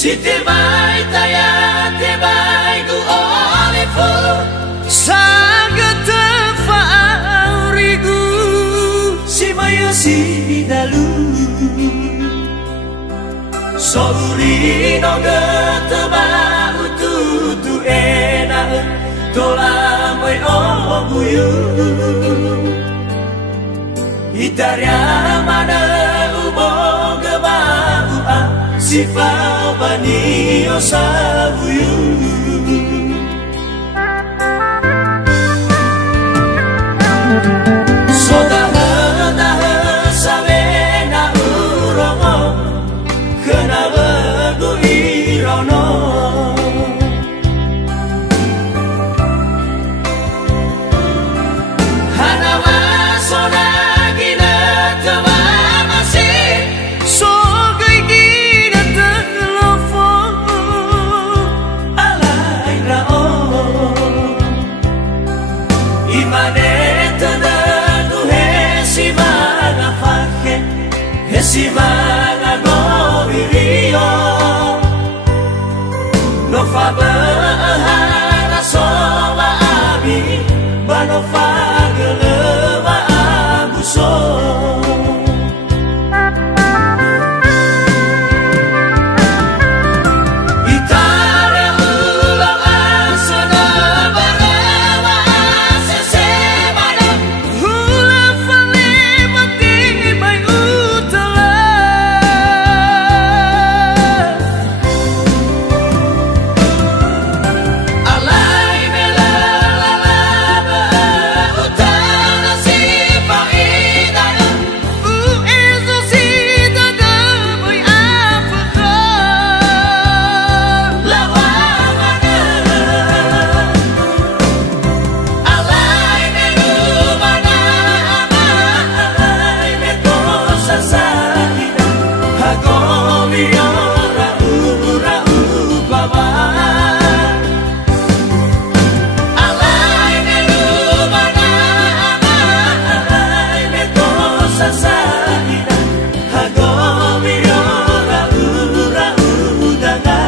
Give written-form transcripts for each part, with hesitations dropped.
Si te vai taya te vai gu olifu Saga tefaurigu Si maya si dalu Souri no geteba ututu ena Tola moi obuyu Itaria mana ubo gebabu Sifa bani osabuyu Soda sabe na uromo Kena begu irono Hanawa soda gina tewa masih Sogai gina telofon Alai rao Imane tadagu hesi mana fake Hesi mana gobirio No fabe ahara soba abi Bano fageleba abuso Itare ulang asana barema sesebana Hula fale mati mai utala Alai mela lalaba utana si faidana Ezo si dada mai Afrika Lawamana Alai melumana Alai mekosa sahida Hagomi ora upama Alai melumana Alai mekosa sahida Hagomi ora udana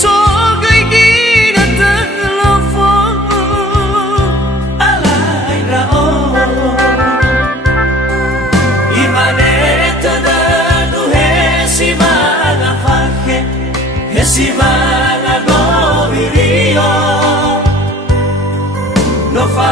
Sogai gina telofon Si mana no virio no fa